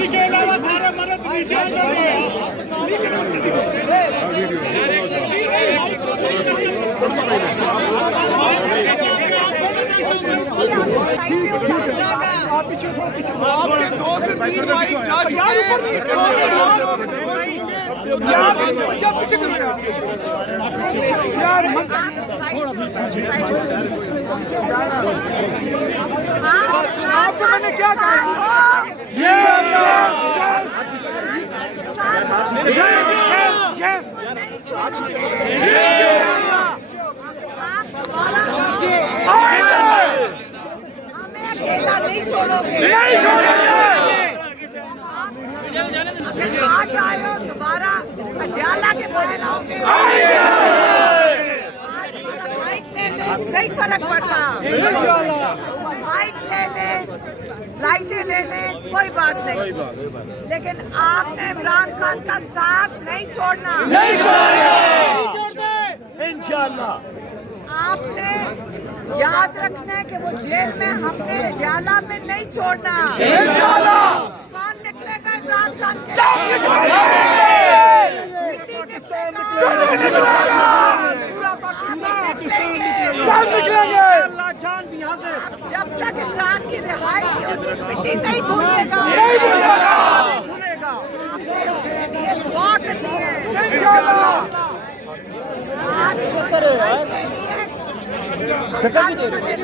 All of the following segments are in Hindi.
मोदी के अलावा सारे मर्द नीचे आ आपके 2 से 3 माइक जा चुके आपको मैंने क्या कहा? नहीं छोड़ोगे, आज आए हो दोबारा पटियाला के बाहर आओगे, माइक ले ले, नहीं फर्क पड़ता, माइक ले ले, लाइटें ले ले, कोई बात नहीं, लेकिन आपने इमरान खान का साथ नहीं छोड़ना, नहीं छोड़ना इंशाल्लाह। आपने याद रखना है कि वो जेल में हमने डाला में नहीं छोड़ना इंशाल्लाह। कौन निकलेगा इमरान खान के साथ? पूरा पाकिस्तान निकलेंगे जान भी यहाँ से। जब तक इमरान की रिहाई नहीं होगी मिट्टी नहीं भूलेगा, नहीं भूलेगा। ये दुआ करनी है इंशाल्लाह।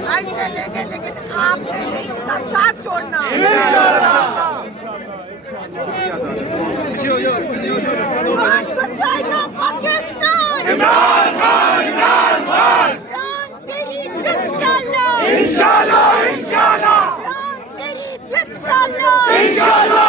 लाइट ले लेंगे लेकिन आपने नहीं उसका साथ छोड़ना आज बचाएगा पाकिस्तान इमरान खान, इमरान तेरी जित इंशाल्लाह, इंशाल्लाह, इंशाल्लाह, तेरी जित इंशाल्लाह, इंशाल्लाह।